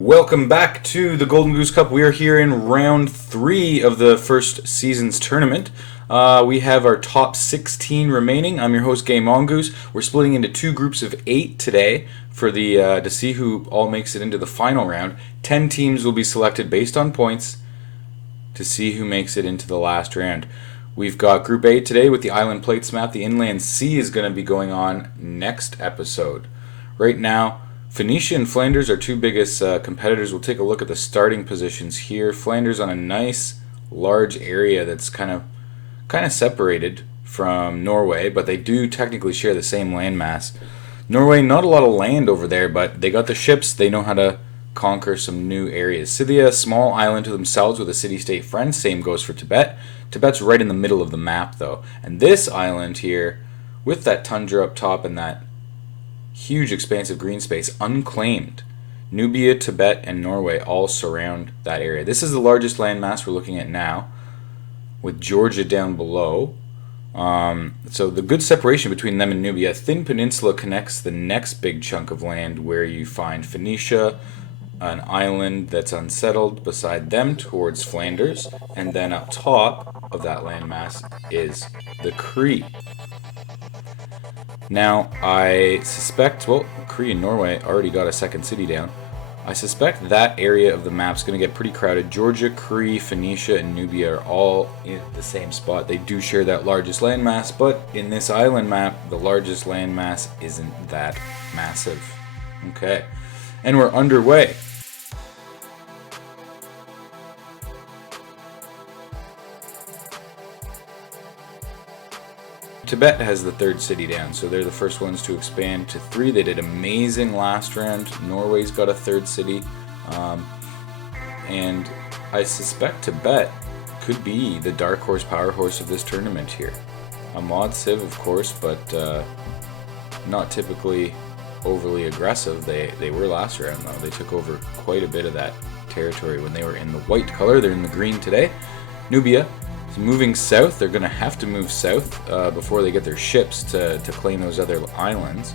Welcome back to the Golden Goose Cup. We are here in round 3 of the first season's tournament. We have our top 16 remaining. I'm your host, Gay Mongoose. We're splitting into 2 groups of 8 today for the to see who all makes it into the final round. 10 teams will be selected based on points to see who makes it into the last round. We've got Group A today with the Island Plates map. The Inland Sea is going to be going on next episode. Right now, Phoenicia and Flanders are 2 biggest competitors. We'll take a look at the starting positions here. Flanders on a nice large area that's kind of separated from Norway, but they do technically share the same landmass. Norway, not a lot of land over there, but they got the ships. They know how to conquer some new areas. Scythia, small island to themselves with a city-state friend. Same goes for Tibet. Tibet's right in the middle of the map, though. And this island here, with that tundra up top and that huge expansive green space, unclaimed. Nubia, Tibet, and Norway all surround that area. This is the largest landmass we're looking at now, with Georgia down below. So the good separation between them and Nubia. A thin peninsula connects the next big chunk of land where you find Phoenicia, an island that's unsettled beside them towards Flanders, and then up top of that landmass is the Cree. Now, I suspect, well, Cree and Norway already got a second city down. I suspect that area of the map's going to get pretty crowded. Georgia, Cree, Phoenicia, and Nubia are all in the same spot. They do share that largest landmass, but in this island map, the largest landmass isn't that massive. Okay, and we're underway. Tibet has the 3rd city down, so they're the first ones to expand to 3. They did amazing last round. Norway's got a 3rd city. And I suspect Tibet could be the dark horse, power horse of this tournament here. A mod civ, of course, but not typically overly aggressive. They were last round, though. They took over quite a bit of that territory when they were in the white color. They're in the green today. Nubia is moving south. They're going to have to move south before they get their ships to claim those other islands.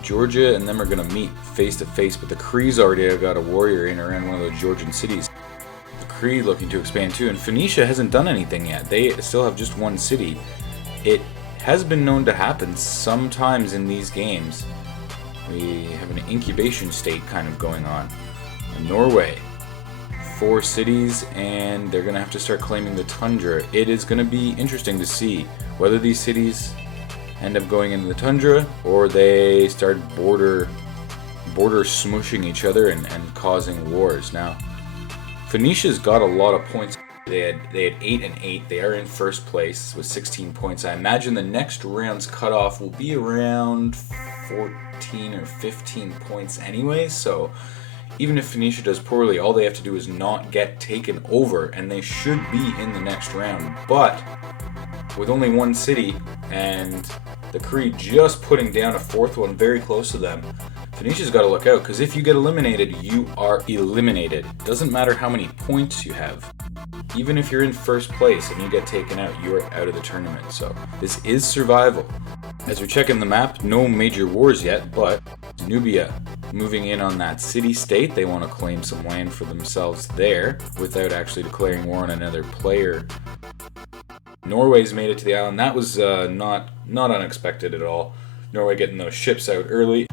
Georgia and them are going to meet face to face, but the Cree's already got a warrior in around one of those Georgian cities. The Cree looking to expand too, and Phoenicia hasn't done anything yet. They still have just 1 city. It has been known to happen sometimes in these games. We have an incubation state kind of going on. And Norway, 4 cities, and they're going to have to start claiming the tundra. It is going to be interesting to see whether these cities end up going into the tundra or they start border smushing each other and causing wars. Now, Phoenicia's got a lot of points. They had 8 and 8. They are in first place with 16 points. I imagine the next round's cutoff will be around 14 or 15 points anyway, so even if Phoenicia does poorly, all they have to do is not get taken over, and they should be in the next round. But with only 1 city, and the Cree just putting down a 4th one very close to them, Phoenicia's got to look out, because if you get eliminated, you are eliminated. Doesn't matter how many points you have. Even if you're in first place and you get taken out, you are out of the tournament. So this is survival. As we're checking the map, no major wars yet, but Nubia moving in on that city-state. They want to claim some land for themselves there without actually declaring war on another player. Norway's made it to the island. That was not unexpected at all. Norway getting those ships out early.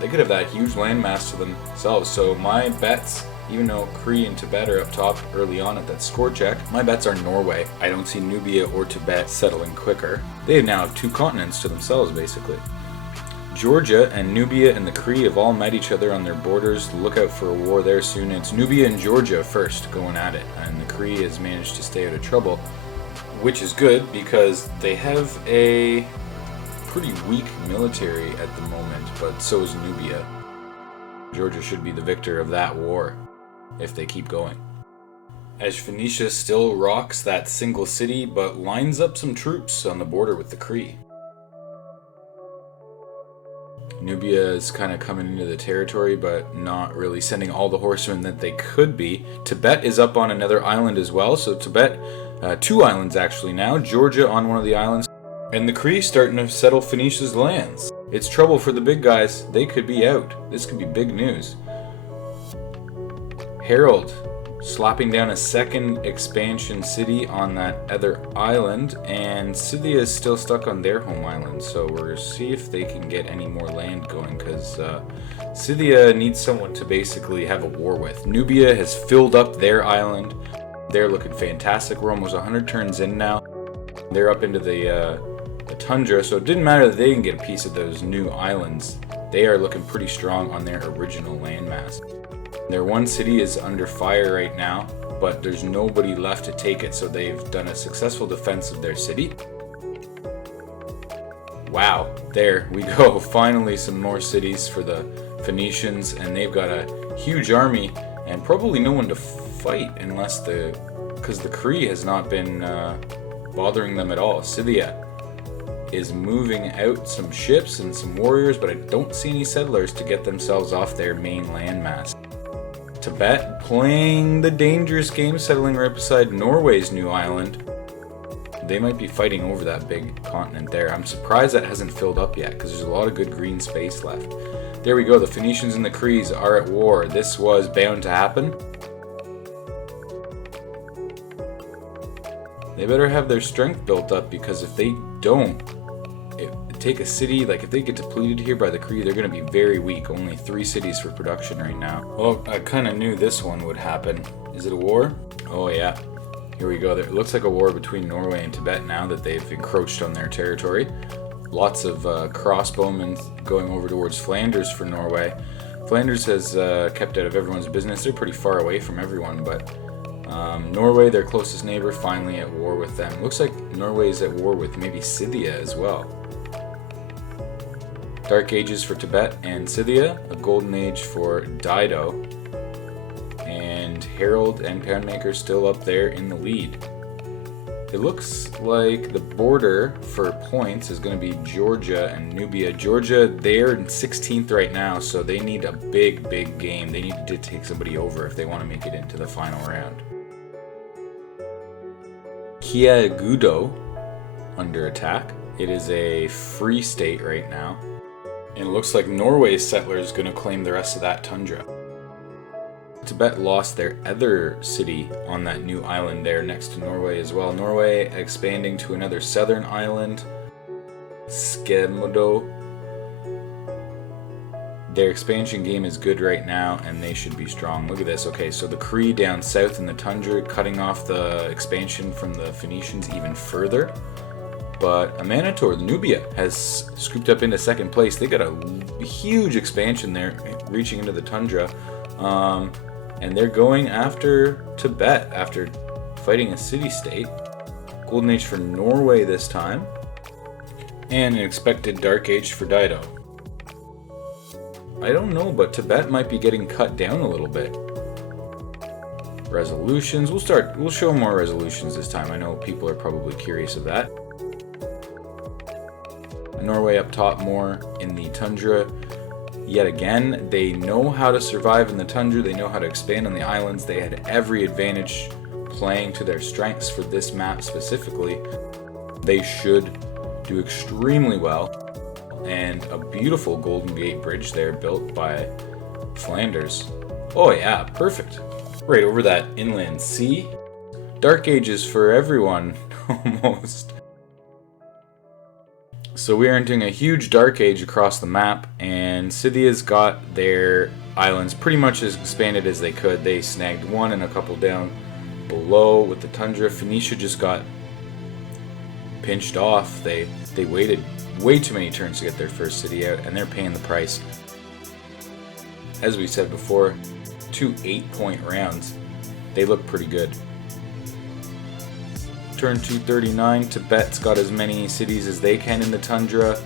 They could have that huge landmass to themselves. So my bets, even though Cree and Tibet are up top early on at that score check, my bets are Norway. I don't see Nubia or Tibet settling quicker. They now have 2 continents to themselves, basically. Georgia and Nubia and the Cree have all met each other on their borders. Look out for a war there soon. It's Nubia and Georgia first going at it, and the Cree has managed to stay out of trouble, which is good because they have a pretty weak military at the moment, but so is Nubia. Georgia should be the victor of that war if they keep going. As Phoenicia still rocks that single city, but lines up some troops on the border with the Cree. Nubia is kind of coming into the territory, but not really sending all the horsemen that they could be. Tibet is up on another island as well, so Tibet, 2 islands actually now. Georgia on one of the islands, and the Cree starting to settle Phoenicia's lands. It's trouble for the big guys. They could be out. This could be big news. Harold slapping down a second expansion city on that other island, and Scythia is still stuck on their home island, so we're going to see if they can get any more land going, because Scythia needs someone to basically have a war with. Nubia has filled up their island. They're looking fantastic. We're almost 100 turns in now. They're up into the tundra, so it didn't matter that they didn't get a piece of those new islands. They are looking pretty strong on their original landmass. Their one city is under fire right now, but there's nobody left to take it, so they've done a successful defense of their city. Wow, there we go. Finally some more cities for the Phoenicians, and they've got a huge army and probably no one to fight unless because the Cree has not been bothering them at all. Scythia is moving out some ships and some warriors, but I don't see any settlers to get themselves off their main landmass. Tibet playing the dangerous game, settling right beside Norway's new island. They might be fighting over that big continent there. I'm surprised that hasn't filled up yet, because there's a lot of good green space left. There we go, the Phoenicians and the Crees are at war. This was bound to happen. They better have their strength built up, because if they don't, take a city, like if they get depleted here by the Cree, they're going to be very weak. Only 3 cities for production right now. Well, I kind of knew this one would happen. Is it a war? Oh yeah. Here we go. It looks like a war between Norway and Tibet now that they've encroached on their territory. Lots of crossbowmen going over towards Flanders for Norway. Flanders has kept out of everyone's business. They're pretty far away from everyone, but Norway, their closest neighbor, finally at war with them. Looks like Norway is at war with maybe Scythia as well. Dark Ages for Tibet and Scythia, a Golden Age for Dido, and Harold and Poundmaker still up there in the lead. It looks like the border for points is going to be Georgia and Nubia. Georgia, they're in 16th right now, so they need a big game. They need to take somebody over if they want to make it into the final round. Kiagudo under attack. It is a free state right now. And it looks like Norway's settler is going to claim the rest of that tundra. Tibet lost their other city on that new island there next to Norway as well. Norway expanding to another southern island, Skemodo. Their expansion game is good right now, and they should be strong. Look at this. Okay, so the Cree down south in the tundra, cutting off the expansion from the Phoenicians even further. But Amanator, Nubia, has scooped up into second place. They got a huge expansion there, reaching into the tundra. And they're going after Tibet after fighting a city-state. Golden Age for Norway this time. And an expected Dark Age for Dido. I don't know, but Tibet might be getting cut down a little bit. Resolutions. We'll show more resolutions this time. I know people are probably curious of that. Norway up top more in the tundra. Yet again, they know how to survive in the tundra. They know how to expand on the islands. They had every advantage playing to their strengths for this map specifically. They should do extremely well. And a beautiful Golden Gate Bridge there built by Flanders. Oh yeah, perfect. Right over that inland sea. Dark Ages for everyone, almost. So we are entering a huge Dark Age across the map, and Scythia's got their islands pretty much as expanded as they could. They snagged one and a couple down below with the tundra. Phoenicia just got pinched off. They waited way too many turns to get their first city out, and they're paying the price. As we said before, 2 8-point rounds. They look pretty good. Turn 239, Tibet's got as many cities as they can in the tundra.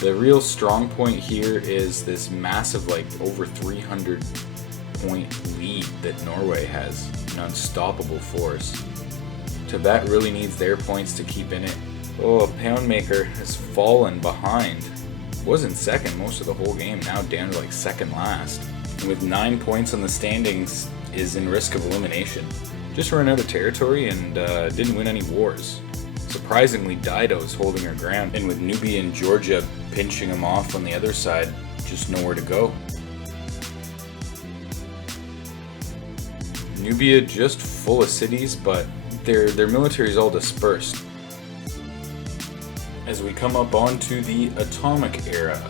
The real strong point here is this massive, like, over 300 point lead that Norway has. An unstoppable force. Tibet really needs their points to keep in it. Oh, Poundmaker has fallen behind. Was in second most of the whole game, now down to like second last. And with 9 points on the standings, is in risk of elimination. Just ran out of territory and didn't win any wars. Surprisingly, Dido's holding her ground, and with Nubia and Georgia pinching them off on the other side, just nowhere to go. Nubia just full of cities, but their military is all dispersed. As we come up onto the Atomic Era.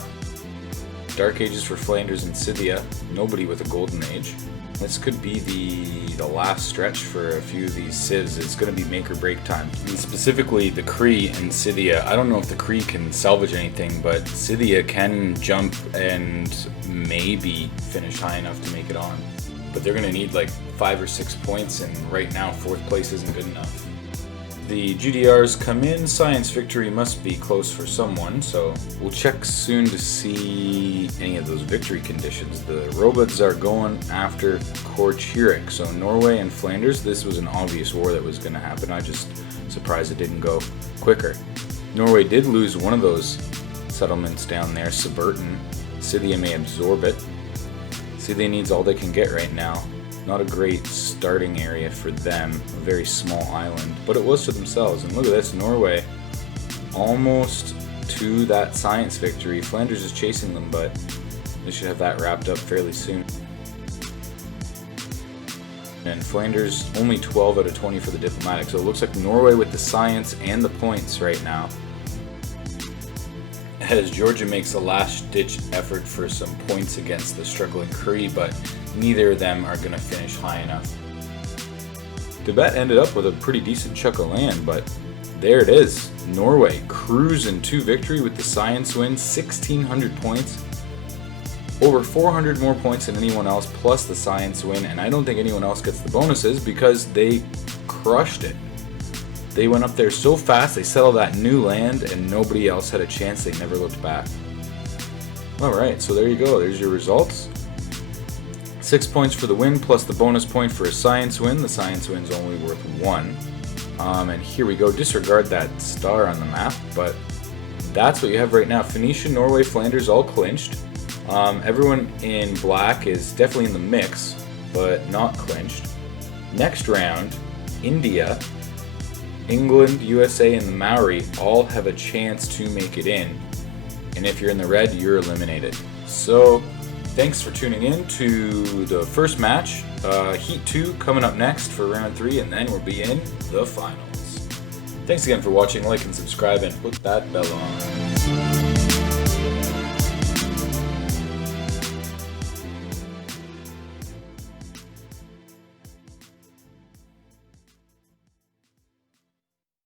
Dark Ages for Flanders and Scythia, nobody with a Golden Age. This could be the last stretch for a few of these civs. It's going to be make or break time. And specifically the Cree and Scythia. I don't know if the Cree can salvage anything, but Scythia can jump and maybe finish high enough to make it on. But they're going to need like 5 or 6 points, and right now 4th place isn't good enough. The GDRs come in. Science victory must be close for someone, so we'll check soon to see any of those victory conditions. The robots are going after Kortrijk, so Norway and Flanders. This was an obvious war that was going to happen. I just surprised it didn't go quicker. Norway did lose one of those settlements down there, Suburton. Scythia may absorb it. Scythia needs all they can get right now. Not a great starting area for them, a very small island, but it was for themselves. And look at this, Norway almost to that science victory. Flanders is chasing them, but they should have that wrapped up fairly soon. And Flanders only 12 out of 20 for the diplomatic, so it looks like Norway with the science and the points right now. As Georgia makes a last-ditch effort for some points against the struggling Cree, but neither of them are going to finish high enough. Tibet ended up with a pretty decent chunk of land, but there it is. Norway cruising to victory with the science win, 1,600 points. Over 400 more points than anyone else, plus the science win, and I don't think anyone else gets the bonuses because they crushed it. They went up there so fast, they settled that new land, and nobody else had a chance. They never looked back. Alright, so there you go. There's your results. 6 points for the win, plus the bonus point for a science win. The science win's only worth 1. And here we go. Disregard that star on the map, but that's what you have right now. Phoenicia, Norway, Flanders all clinched. Everyone in black is definitely in the mix, but not clinched. Next round, India, England, USA, and the Maori all have a chance to make it in. And if you're in the red, you're eliminated. So, thanks for tuning in to the first match. Heat 2 coming up next for round 3, and then we'll be in the finals. Thanks again for watching. Like and subscribe, and put that bell on.